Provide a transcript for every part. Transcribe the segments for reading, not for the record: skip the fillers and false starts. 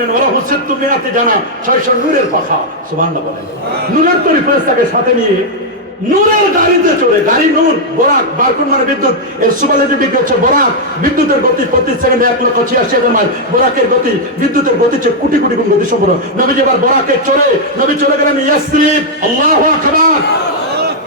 দিলেন ওরা হচ্ছে তুমি হাতে জানা 600 নূরের পাখা, সুবহানাল্লাহ বলেন। নূরের তৈরি ফেরেশতাকে সাথে নিয়ে নূরের গাড়িতে চড়ে, গাড়ি নূর, বোরাক, বারকুন মানে বিদ্যুৎ, এর সুপারলেটিভ হচ্ছে বোরাক। বিদ্যুতের গতি প্রতি সেকেন্ডে 1,86,000 মাইল। বোরাকের গতি বিদ্যুতের গতি চেয়ে কোটি কোটি গুণ গতি সম্পন্ন। নবীজি এবার বোরাকে চড়ে নবী চলে গেলেন ইয়াসরিব। আল্লাহু আকবার।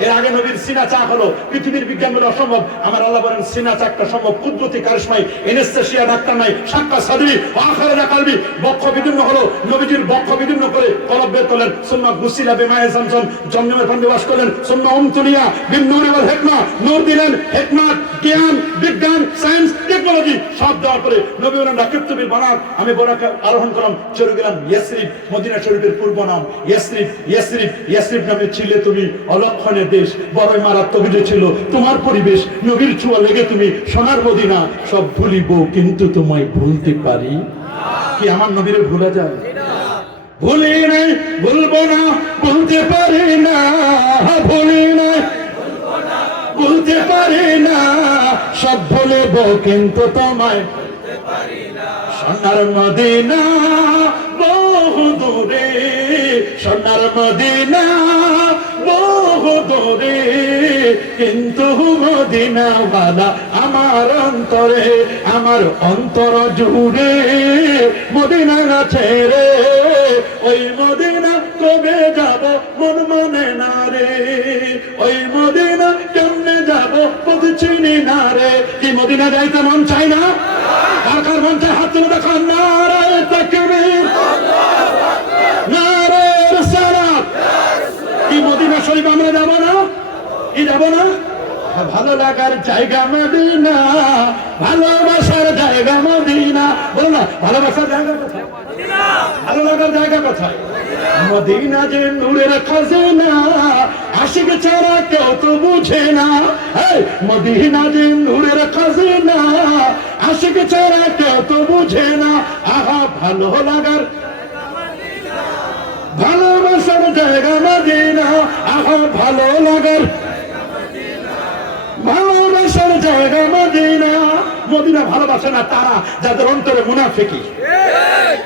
এর আগে নবীর সিনা চাক হলো পৃথিবীর বিজ্ঞান বলে অসম্ভব, আমার আল্লাহ বলেন সিনা চাকটা সম্ভব। কুদরতি কারিশমাই, এনেস্থেশিয়া ডাক্তার নাই, সাক্কা সাদরি আখারা কালবি। বক্ষ বিদীর্ণ হলো, নবীজির বক্ষ বিদীর্ণ করে কলব বের করলেন। সুম্মা গুসিলা বিমায়ে জমজম, জমজমের পানি ওয়াশ করলেন। সুম্মা উমতুলিয়া বিন নূরি ওয়াল হিকমা, নূর দিলেন, হিকমত, জ্ঞান, বিজ্ঞান, সায়েন্স, টেকনোলজি সব দেওয়ার পরে নবী বলেন রাকিবতু বিল বারাক, আমি বোরাকে আরোহণ করলাম, চলে গেলাম ইয়াসরিব। মদিনা শরীফের পূর্ব নাম ইয়াসরিব। ইয়াসরিব, ইয়াসরিব নামে ছিলে তুমি অলক্ষণে দেশ, বড়ই মারাত্মক ছিল তোমার পরিবেশ। নবীর ছোঁয়া লেগে তুমি সোনার মদিনা, সব ভুলিব কিন্তু তোমায় ভুলতে পারি কি? আমার নবীরে ভুলা যায়? ভুলি নাই, ভুলবো না, ভুলতে পারি না। ভুলি নাই, ভুলতে পারি না, সব ভুলিব কিন্তু তোমায় ভুলতে পারি না। সোনার মদিনা বহু দূরে, সোনার মদিনা বহু দূরে, কিন্তু মদিনাওয়ালা আমার অন্তরে, আমার অন্তর জুড়ে মদিনা ছেড়ে। ওই মদিনা কবে যাব মন মানে না রে, ওই মদিনা কেমনে যাব পথ চিনি না রে। কি মদিনা যাইতে মন চাই না? কার কার মন চাই হাত তুলে দেখান। নারায়ে তাকবীর, নারায়ে রিসালাত। কি মদিনা শরীফ আমরা যাব না? কি যাব না? ভালো লাগার জায়গা মদিনা, ভালোবাসার জায়গা মদিনা। বলো না, ভালোবাসার জায়গা কোথায়? ভালো লাগার জায়গা কোথায়? মদিনা যে নূরের খাজানা, আশিক ছাড়া কেউ তো বুঝে না। মদিনা যে নূরের খাজানা, আশিক ছাড়া কেউ তো বুঝে না। আহা ভালো লাগার, ভালোবাসার জায়গা মদিনা, আহা ভালো লাগার, ভালোবাসার জায়গা মদিনা। মদিনা ভালোবাসে না তারা যাদের অন্তরে মুনাফিকি।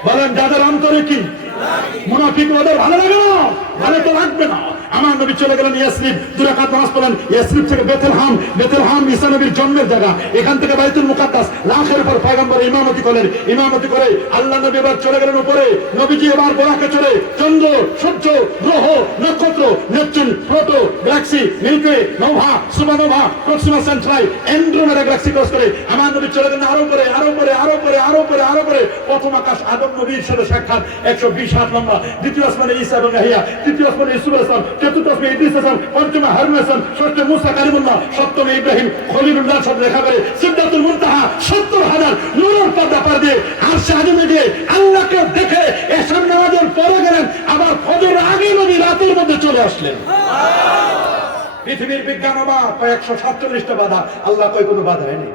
বলেন যাদের অন্তরে কি মুনাফিক, ওদের ভালো লাগে না, ভালো তো লাগবে না। আমার নবী চলে গেলেন ইয়াসরিব, 2 রাকাত নামাজ পড়লেন। ইয়াসরিব থেকে বেথলহাম, বেথলহাম ঈসা নবীর জন্মের জায়গা। এখান থেকে বাইতুল মুকাদ্দাস, লাখের উপর পয়গম্বর ইমামতি করলেন। ইমামতি করে আল্লাহ নবী এবার চলে গেলেন উপরে। নবীজি এবার বোরাকে চলে চন্দ্র, সূর্য, গ্রহ, নক্ষত্র, Neptune, Pluto, galaxy, milky way, nova, supernova, Proxima Centauri, Andromeda galaxy cross করে আমার নবী চলে গেলেন আরো উপরে, আরো উপরে, আরো উপরে, আরো উপরে, আরো উপরে। প্রথম আকাশ আদম নবীর সাথে সাক্ষাৎ, 120 হাত লম্বা। দ্বিতীয় আসমানে ঈসা এবং ইয়াহইয়া, তৃতীয় আসমানে ইউসুফ আলাইহিস সালাম, চতুর্থ আসমানে ইদ্রিস আলাইহিস সালাম, পঞ্চমে হারুন আলাইহিস সালাম, ষষ্ঠে মুসা কালিমুল্লাহ, সপ্তমে ইব্রাহিম খলিলুল্লাহ সাথে দেখা করে। সিদরাতুল মুনতাহা 70,000 নূরের পর্দা পার দিয়ে আরশে আজিমে গিয়ে আল্লাহকে দেখে এশার নামাজের পরে গেলেন। আবার ফজরের আগে নবী রাতের মধ্যে চলে আসলেন। পৃথিবীর বিজ্ঞান অবাক, 147টা বাধা, আল্লাহ কয় কোনো বাধা হয়নি।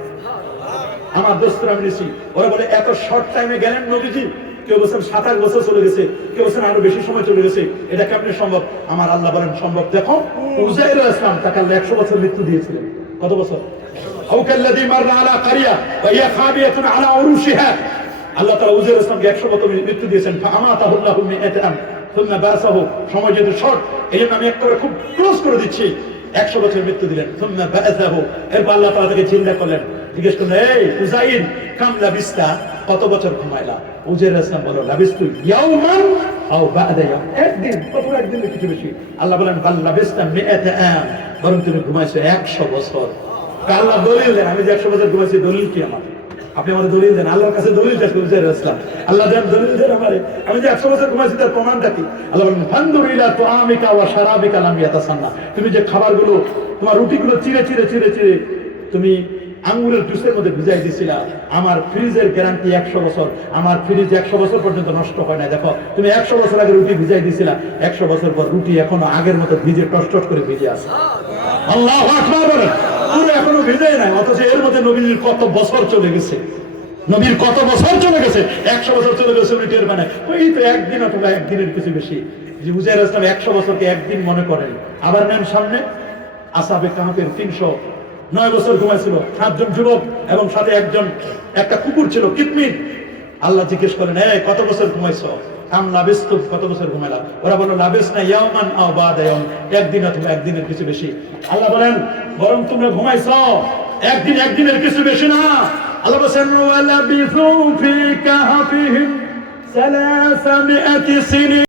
আমার দোস্তরা আমি নিছি, ওরা বলে এত শর্ট টাইমে গেলেন নবীজি। কেউ বলছেন 27 বছর চলে গেছে, কেউ বলছেন আরো বেশি সময় চলে গেছে। এটা কেমনে সম্ভব? আমার আল্লাহ বলেন সম্ভব। দেখো উযাইর আলাইহিস সালাম তাকে 100 বছর মৃত্যু দিয়েছিলেন। কত বছর? আউকাল্লাযী মাররা আলা কারিয়া ওয়া হিয়া খাবিয়াতুন আলা উরুশিহা। আল্লাহ তাআলা উযাইর আলাইহিস সালামকে 100 বছর মৃত্যু দিয়েছেন। ফাআমাতাহুল্লাহু মিআতা আম সুম্মা বাসাহু। সময় যেহেতু শর্ট, এইজন্য আমি একেবারে খুব ক্লোজ করে দিচ্ছি। 100 বছর মৃত্যু দিলেন। সুম্মা বাসাহু, এরপর আল্লাহ তাআলা তাকে জিন্দা করলেন। জিজ্ঞেস করলেন, এই উযাইর কাম লাবিস্তা, কত বছর ঘুমাইলা? উযাইর আলাইহিস সালাম বলল, লাবিস্তু ইয়াওমান আও বা'দা ইয়াওম, একদিন, কত একদিনের কিছু বেশি। আল্লাহ বলেন, বাল লাবিস্তা মিআতা আম, বরং তুমি ঘুমাইছো 100 বছর। আল্লাহ দলিল দেন, আমি যে 100 বছর ঘুমাইছি, দলিল কি আমার? আপনি আমাদের দলিল দেন, আল্লাহর কাছে দলিল চাচ্ছি। উযাইর আলাইহিস সালাম, আল্লাহ দেন দলিল দেন আমারে, আমি যে 100 বছর ঘুমাইছি তার প্রমাণটা কি? আল্লাহ বলেন, ফানদুর ইলা তুআমিকা ওয়া শারাবিকা লাম ইয়াতাসান্না। তুমি যে খাবারগুলো, তোমার রুটিগুলো চিরে চিরে চিরে চিরে তুমি আঙ্গুরের জুসের মধ্যে ভিজাই দিছিলা, আমার ফ্রিজের গ্যারান্টি 100 বছর। আমার ফ্রিজ 100 বছর পর্যন্ত নষ্ট হয় না। দেখো তুমি 100 বছর আগে রুটি ভিজাই দিছিলা, 100 বছর পর রুটি এখনো আগের মতো ভিজে টস টস করে ভিজে আছে। আল্লাহু আকবার বলেন। পুরো এখনো ভিজে নাই, অথচ এর মধ্যে নবীর কত বছর চলে গেছে। নবীর কত বছর চলে গেছে, 100 বছর চলে গেছে রিটের মানে ওই তো একদিন অথবা একদিনের কিছু বেশি। যে উযাইর আলাইহিস সালাম 100 বছরকে একদিন মনে করেন। আবার নেন সামনে আসহাবে কাহফের 309 বছর ঘুমাইছিল 7 জন যুবক এবং সাথে একটা কুকুর ছিল কিতমির। আল্লাহ জিজ্ঞেস করেন, এই কত বছর ঘুমাইছো? কাম লাবিস্তুম, কত বছর ঘুমাইলা? ওরা বলল লাবিসনা ইয়াওমান আও বা'দা ইয়াওম, একদিন অথবা একদিনের কিছু বেশি। আল্লাহ বলেন বরং তোমরা ঘুমাইছো একদিন, একদিনের কিছু বেশি না। আল্লাহ বলেন ওয়ালাবিসু ফি কাহফিহিম 300 সিনিন।